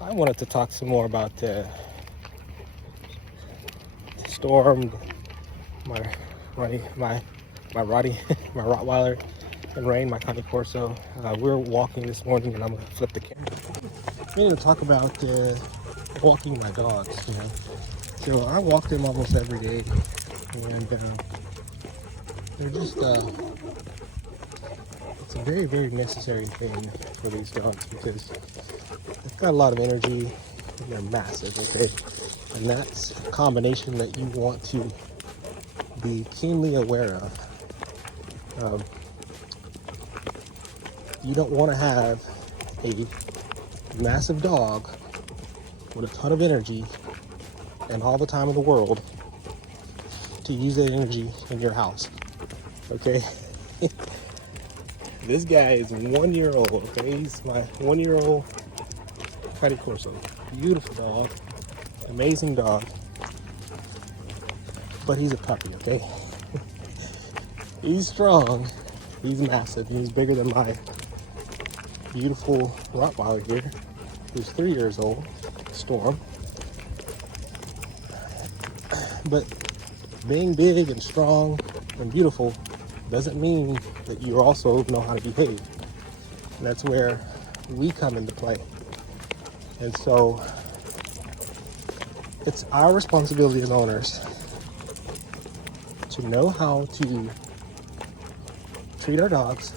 I wanted to talk some more about Storm, my Rottweiler, and Rain, my Cane Corso. We're walking this morning, and I'm gonna flip the camera. I'm going to talk about walking my dogs. So I walk them almost every day, and they're just it's a very, very necessary thing for these dogs because they've got a lot of energy and they're massive. Okay, and that's a combination that you want to be keenly aware of. You don't want to have a massive dog with a ton of energy and all the time in the world to use that energy in your house. Okay. This guy is 1 year old. Okay, he's my 1 year old Cane Corso. Beautiful dog, amazing dog, but he's a puppy. Okay. He's strong, he's massive, he's bigger than my beautiful Rottweiler here, who's 3 years old, Storm. But being big and strong and beautiful doesn't mean that you also know how to behave. And that's where we come into play. And so it's our responsibility as owners to know how to treat our dogs,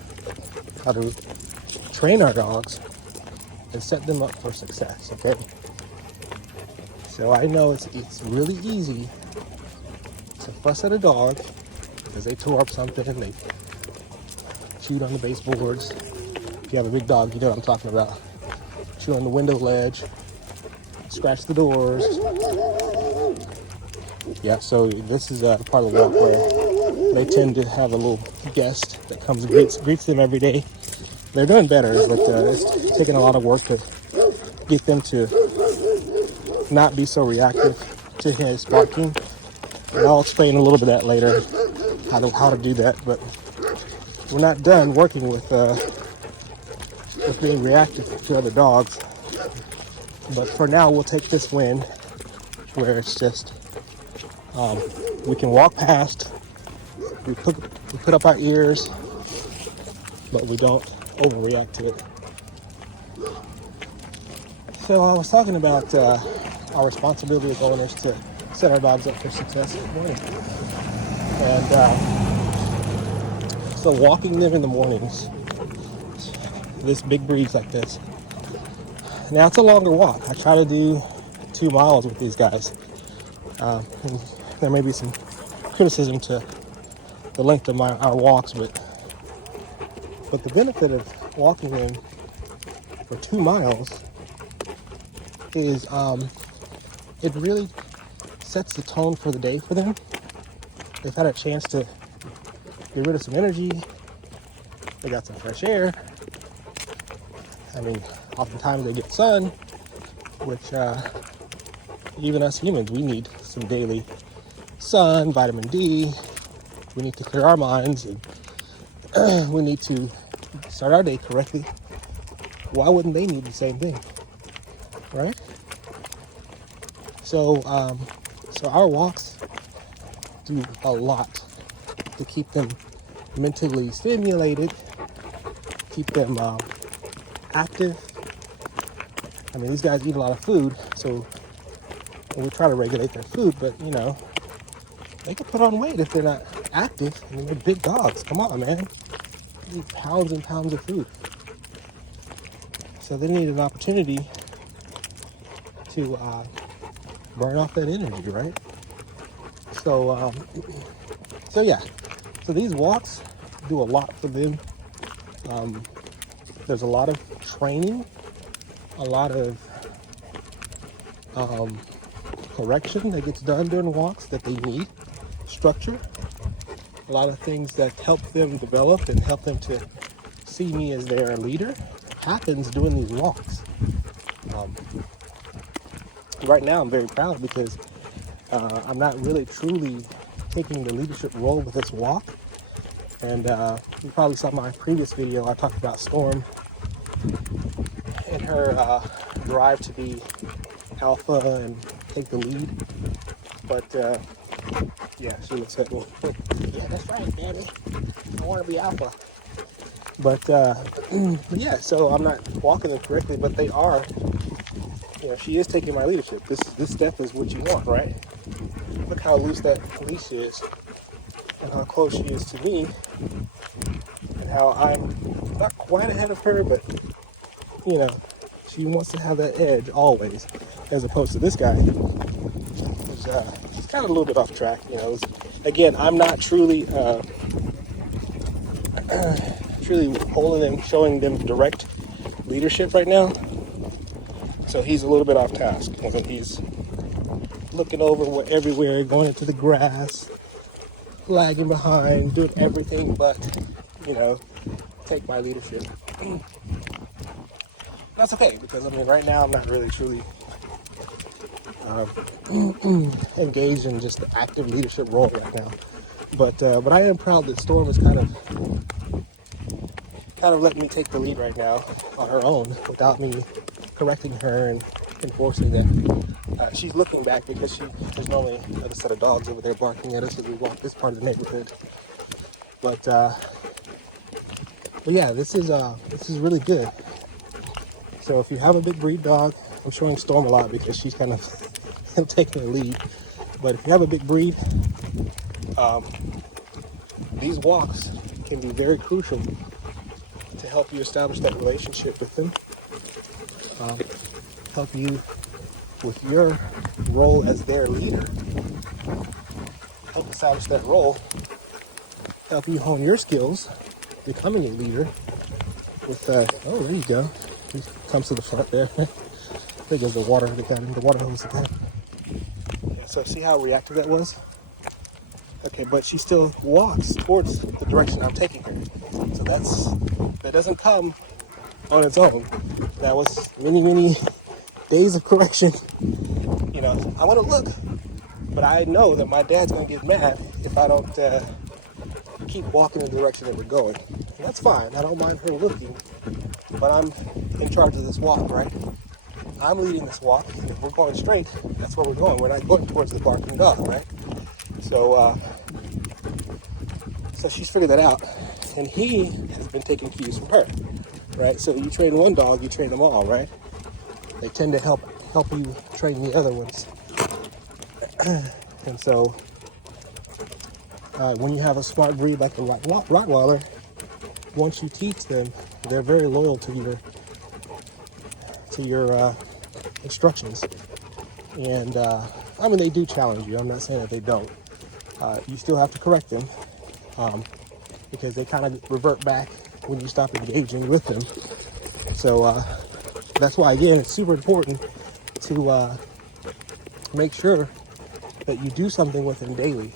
how to train our dogs, and set them up for success. Okay. So I know it's really easy to fuss at a dog because they tore up something, they chewed on the baseboards. If you have a big dog, you know what I'm talking about. Chew on the window ledge, scratch the doors. Yeah, so this is part of the walk where they tend to have a little guest that comes and greets them every day. They're doing better, but it's taking a lot of work to get them to not be so reactive to his barking. And I'll explain a little bit of that later, how to do that. But we're not done working with being reactive to other dogs. But for now, we'll take this win where it's just we can walk past, we put up our ears, but we don't overreact to it. So I was talking about our responsibility as owners to set our dogs up for success in the morning. And so walking them in the mornings, this big breeze like this. Now it's a longer walk. I try to do 2 miles with these guys. And there may be some criticism to the length of our walks, but the benefit of walking them for 2 miles is it really sets the tone for the day for them. They've had a chance to get rid of some energy. They got some fresh air. I mean, oftentimes they get sun, which even us humans, we need some daily sun, vitamin D. We need to clear our minds, and we need to start our day correctly. Why wouldn't they need the same thing, right? So our walks do a lot to keep them mentally stimulated, keep them active. I mean, these guys eat a lot of food, so we try to regulate their food, but they can put on weight if they're not active. I mean, they're big dogs. Come on, man. They eat pounds and pounds of food. So they need an opportunity to burn off that energy, right? So these walks do a lot for them. There's a lot of training, a lot of correction that gets done during walks that they need, structure, a lot of things that help them develop and help them to see me as their leader happens during these walks. Right now I'm very proud because I'm not really truly taking the leadership role with this walk. And you probably saw my previous video. I talked about Storm and her drive to be alpha and take the lead. But yeah, she looks at me. Yeah, that's right, Daddy. I want to be alpha. But yeah, so I'm not walking them correctly, but they are. You know, she is taking my leadership. This step is what you want, right? Look how loose that leash is, and how close she is to me, and how I'm not quite ahead of her, but you know, she wants to have that edge always, as opposed to this guy, who's he's kind of a little bit off track. You know, again, I'm not truly truly holding them, showing them direct leadership right now. So he's a little bit off task, and he's looking over everywhere, going into the grass, lagging behind, doing everything but, you know, take my leadership. That's okay, because I mean, right now I'm not really truly engaged in just the active leadership role right now. But I am proud that Storm is kind of letting me take the lead right now on her own without me correcting her and enforcing that. She's looking back because there's normally another set of dogs over there barking at us as we walk this part of the neighborhood. But yeah, this is really good. So if you have a big breed dog, I'm showing Storm a lot because she's kind of taking the lead. But if you have a big breed, these walks can be very crucial to help you establish that relationship with them. Help you with your role as their leader. Help establish that role. Help you hone your skills, becoming a leader. With oh, there you go. He comes to the front there. I think it's the water the water hose again. Yeah, so see how reactive that was? Okay, but she still walks towards the direction I'm taking her. So that doesn't come on its own. That was many days of correction. You know, I want to look, but I know that my dad's gonna get mad if I don't keep walking in the direction that we're going. And that's fine. I don't mind her looking, but I'm in charge of this walk, right? I'm leading this walk. If we're going straight, that's where we're going. We're not going towards the barking dog, right? So she's figured that out, and he has been taking cues from her, right? So you train one dog, you train them all, right? They tend to help you train the other ones. And so when you have a smart breed like the Rottweiler, once you teach them, they're very loyal to your instructions. And I mean, they do challenge you. I'm not saying that they don't. You still have to correct them because they kind of revert back when you stop engaging with them. So that's why, again, it's super important to make sure that you do something with them daily.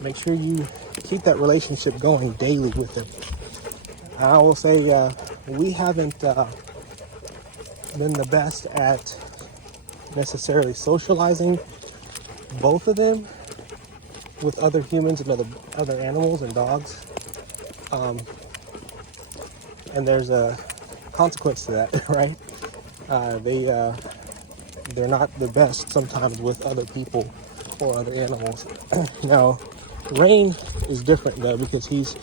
Make sure you keep that relationship going daily with them. I will say we haven't been the best at necessarily socializing both of them with other humans and other animals and dogs. And there's a consequence to that, right? They're not the best sometimes with other people or other animals. Now, Rain is different though because he's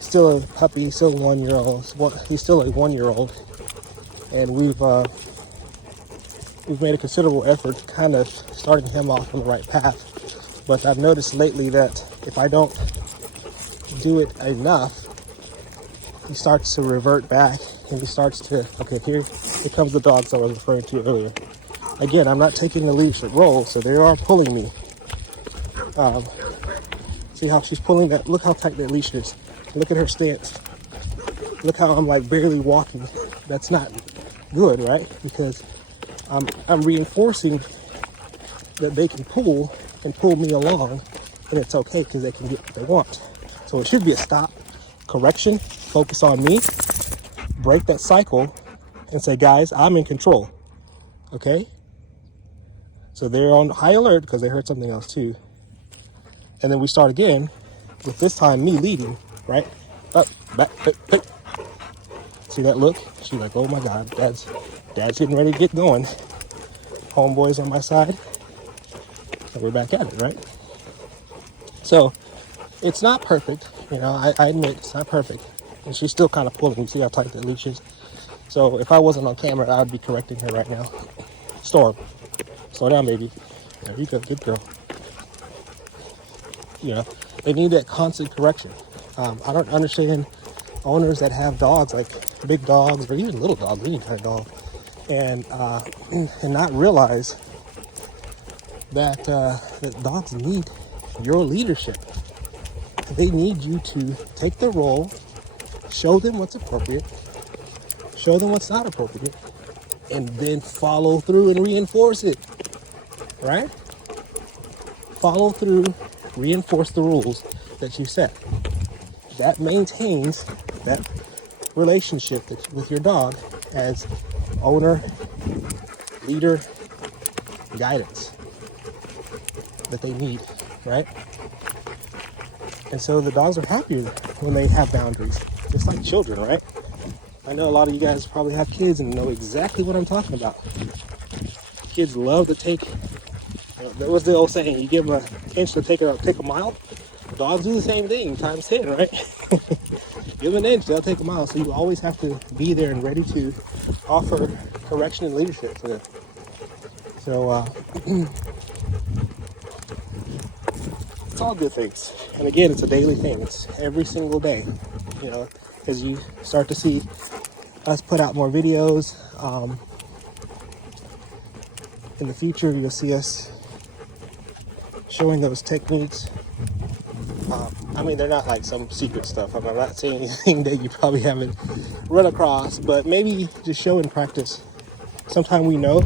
still a puppy, still 1 year old. He's still a 1 year old, and we've made a considerable effort to kind of starting him off on the right path. But I've noticed lately that if I don't do it enough, he starts to revert back, and he starts to, okay, here comes the dogs I was referring to earlier. Again, I'm not taking the leadership role, so they are pulling me. See how she's pulling that? Look how tight that leash is. Look at her stance. Look how I'm like barely walking. That's not good, right? Because I'm reinforcing that they can pull and pull me along, and it's okay because they can get what they want. So it should be a stop, correction, focus on me, break that cycle, and say, guys, I'm in control. Okay? So they're on high alert because they heard something else too. And then we start again with this time me leading, right? Up, back, See that look? She's like, oh my God, dad's getting ready to get going. Homeboy's on my side. And we're back at it, right? So it's not perfect. You know, I admit it's not perfect. And she's still kind of pulling. You see how tight that leash is? So if I wasn't on camera, I would be correcting her right now. Storm, slow down, baby. There you go, good girl. You know, they need that constant correction. I don't understand owners that have dogs, like big dogs or even little dogs, any kind of dog, and not realize that that dogs need your leadership. They need you to take the role, show them what's appropriate, show them what's not appropriate, and then follow through and reinforce it, right? Follow through, reinforce the rules that you set. That maintains that relationship with your dog as owner, leader, guidance that they need, right? And so the dogs are happier when they have boundaries, just like children, right? I know a lot of you guys probably have kids and know exactly what I'm talking about. Kids love to take, there was the old saying, you give them an inch to take a mile. Dogs do the same thing, times 10, right? Give them an inch, they'll take a mile. So you always have to be there and ready to offer correction and leadership to them. So it's all good things. And again, it's a daily thing. It's every single day. You know, as you start to see us put out more videos, in the future, you'll see us showing those techniques. I mean, they're not like some secret stuff. I'm not saying anything that you probably haven't run across, but maybe just show in practice. Sometimes we know,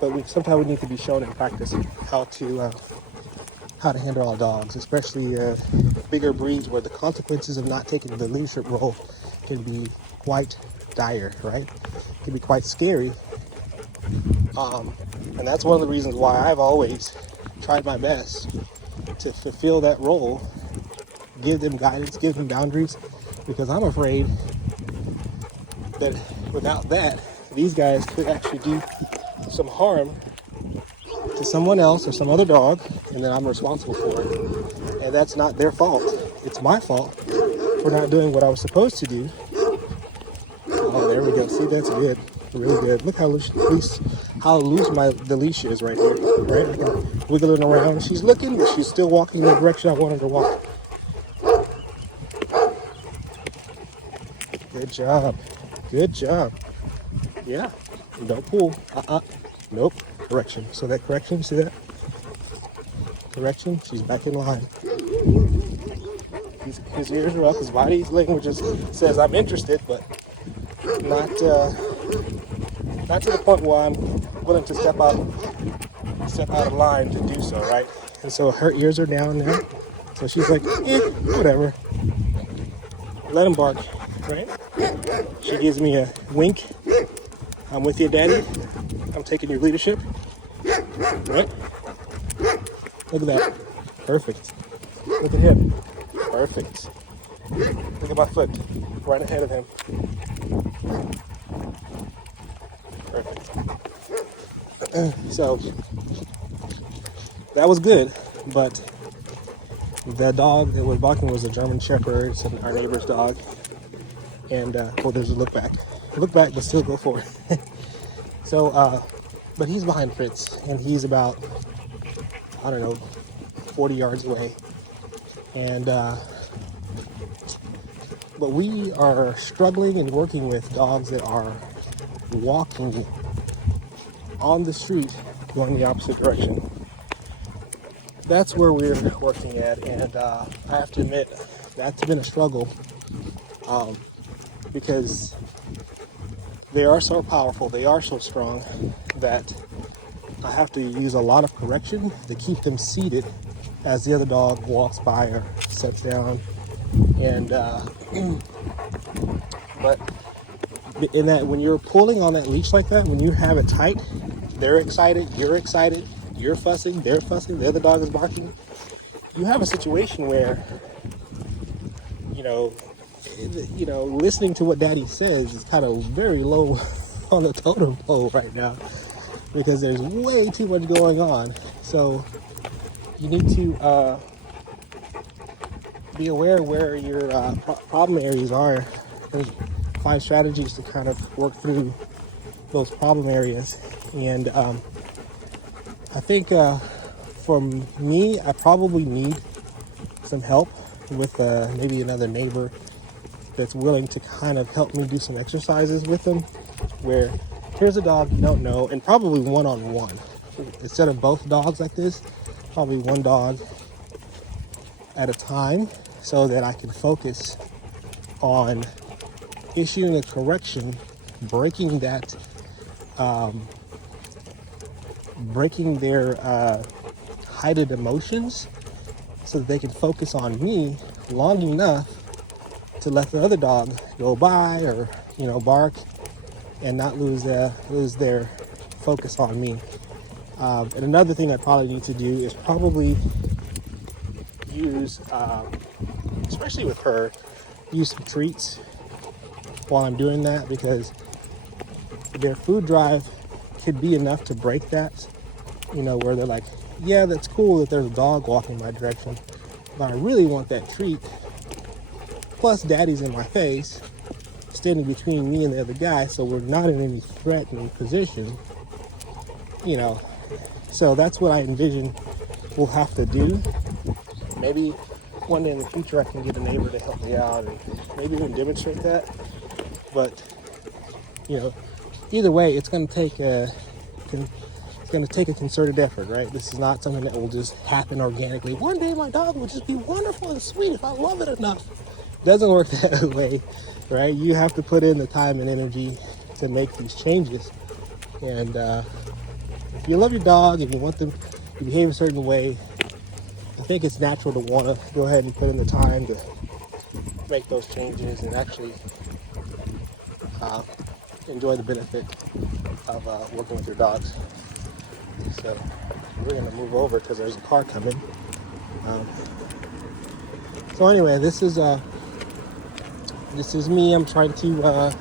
but sometimes we need to be shown in practice how to handle our dogs, especially bigger breeds where the consequences of not taking the leadership role can be quite dire, right? Can be quite scary. And that's one of the reasons why I've always tried my best to fulfill that role, give them guidance, give them boundaries, because I'm afraid that without that, these guys could actually do some harm to someone else or some other dog, and then I'm responsible for it. And that's not their fault. It's my fault for not doing what I was supposed to do. Oh, there we go. See, that's good. Really good. Look how loose the leash is right here. Right? I can wiggle it around. She's looking, but she's still walking in the direction I want her to walk. Good job. Good job. Yeah. Don't pull. Nope. Correction. So that correction, see that? Correction. She's back in line. His ears are up. His body language says I'm interested, but not to the point where I'm willing to step out of line to do so, right? And so her ears are down there. So she's like, whatever. Let him bark, right? She gives me a wink. I'm with you, Daddy. I'm taking your leadership. Right? Look at that. Perfect. Look at him. Perfect. Look at my foot. Right ahead of him. Perfect. So, that was good, but the dog that was barking was a German Shepherd. It's our neighbor's dog. And, there's a look back. Look back, but still go forward. So, but he's behind Fritz, and he's about, 40 yards away. And, but we are struggling and working with dogs that are walking on the street going the opposite direction. That's where we're working at, and I have to admit that's been a struggle, because they are so powerful, they are so strong that I have to use a lot of correction to keep them seated as the other dog walks by or sits down. And but in that, when you're pulling on that leash like that, when you have it tight, they're excited, you're fussing, they're fussing, the other dog is barking. You have a situation where, you know, listening to what Daddy says is kind of very low on the totem pole right now because there's way too much going on. So you need to be aware where your problem areas are. There's 5 strategies to kind of work through those problem areas. And I think for me, I probably need some help with maybe another neighbor that's willing to kind of help me do some exercises with them, where here's a dog you don't know, and probably one-on-one. Instead of both dogs like this, probably one dog at a time, so that I can focus on issuing a correction, breaking that, breaking their heightened emotions, so that they can focus on me long enough to let the other dog go by, or, you know, bark, and not lose their focus on me. And another thing I probably need to do is probably use, especially with her, use some treats while I'm doing that, because their food drive could be enough to break that, you know, where they're like, yeah, that's cool that there's a dog walking my direction, but I really want that treat. Plus, Daddy's in my face, standing between me and the other guy, so we're not in any threatening position, you know. So that's what I envision we'll have to do. Maybe one day in the future I can get a neighbor to help me out and maybe even demonstrate that. But, you know, either way, it's going to take a concerted effort, right? This is not something that will just happen organically. One day my dog will just be wonderful and sweet if I love it enough. Doesn't work that way, right? You have to put in the time and energy to make these changes. And if you love your dog and you want them to behave a certain way, I think it's natural to want to go ahead and put in the time to make those changes and actually enjoy the benefit of working with your dogs. So we're going to move over because there's a car coming. So anyway, this is me. I'm trying to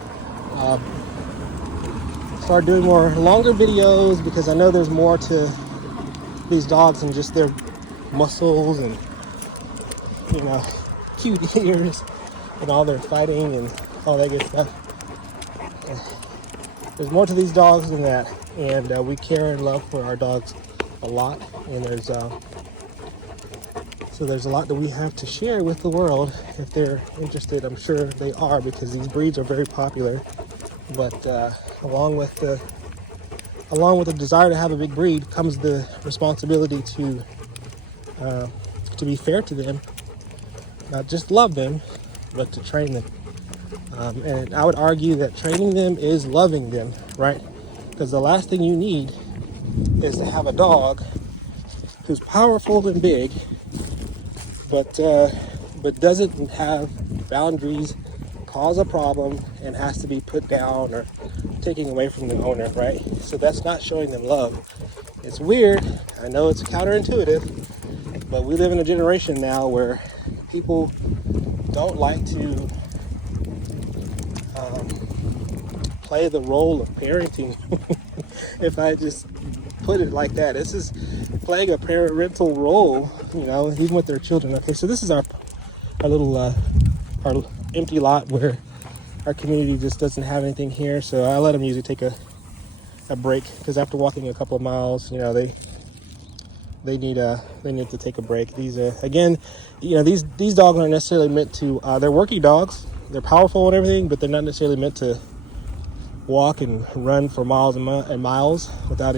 start doing more longer videos, because I know there's more to these dogs than just their muscles and, you know, cute ears and all their fighting and all that good stuff. There's more to these dogs than that, and we care and love for our dogs a lot, and there's a lot that we have to share with the world. If they're interested, I'm sure they are, because these breeds are very popular. But along with the desire to have a big breed comes the responsibility to be fair to them, not just love them, but to train them. And I would argue that training them is loving them, right? Because the last thing you need is to have a dog who's powerful and big, but doesn't have boundaries, cause a problem, and has to be put down or taken away from the owner, right? So that's not showing them love. It's weird. I know it's counterintuitive, but we live in a generation now where people don't like to play the role of parenting. If I just put it like that, this is playing a parental role, you know, even with their children. Okay, so this is our little our empty lot where our community just doesn't have anything here, so I let them usually take a break, because after walking a couple of miles, you know, they need to take a break. These again, you know, these dogs aren't necessarily meant to they're working dogs, they're powerful and everything, but they're not necessarily meant to walk and run for miles and miles without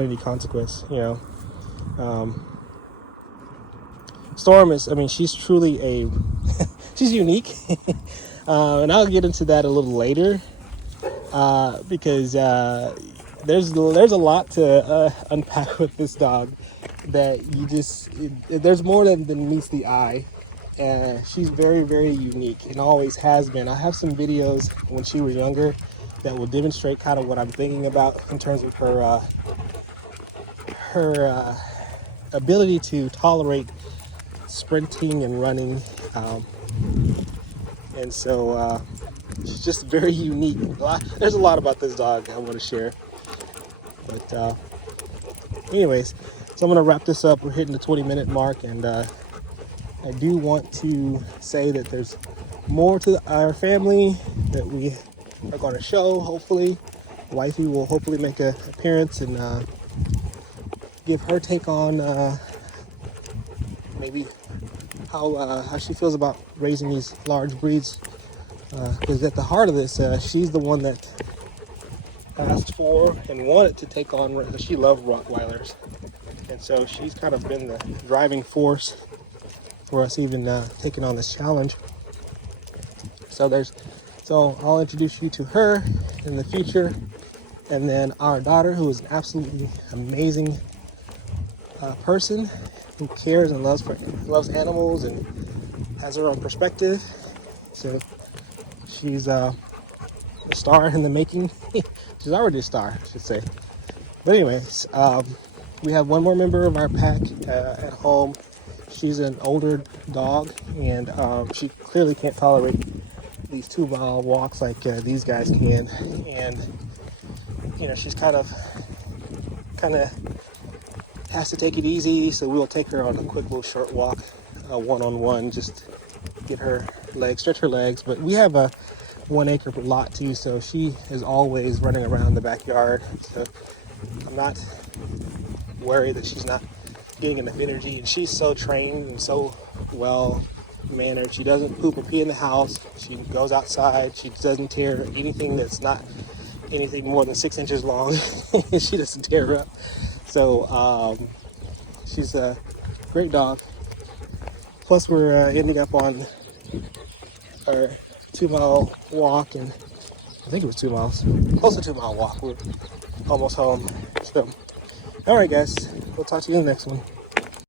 any consequence, you know. Storm is, I mean, she's truly she's unique. And I'll get into that a little later, because there's a lot to unpack with this dog, that there's more than meets the eye. She's very, very unique and always has been. I have some videos when she was younger that will demonstrate kind of what I'm thinking about in terms of her ability to tolerate sprinting and running, And so she's just very unique. There's a lot about this dog I want to share. But anyways, so I'm going to wrap this up. We're hitting the 20-minute mark, and I do want to say that there's more to our family that we are going to show, hopefully. Wifey will hopefully make an appearance and give her take on maybe how she feels about raising these large breeds. Because at the heart of this, she's the one that asked for and wanted to take on. She loved Rottweilers, and so she's kind of been the driving force for us even taking on this challenge. So I'll introduce you to her in the future, and then our daughter, who is an absolutely amazing person who cares and loves animals and has her own perspective. So she's a star in the making. She's already a star, I should say. But anyways, we have one more member of our pack at home. She's an older dog, and she clearly can't tolerate these 2-mile walks like these guys can. And she's kind of has to take it easy, so we'll take her on a quick little short walk, one-on-one, just get her legs, stretch her legs. But we have a 1-acre lot too, so she is always running around the backyard. So I'm not worried that she's not getting enough energy, and she's so trained and so well mannered. She doesn't poop or pee in the house. She goes outside. She doesn't tear anything that's not anything more than 6 inches long. She doesn't tear up. So she's a great dog. Plus we're ending up on our 2-mile walk, and I think it was 2 miles, close to 2-mile walk. We're almost home. So all right guys, we'll talk to you in the next one.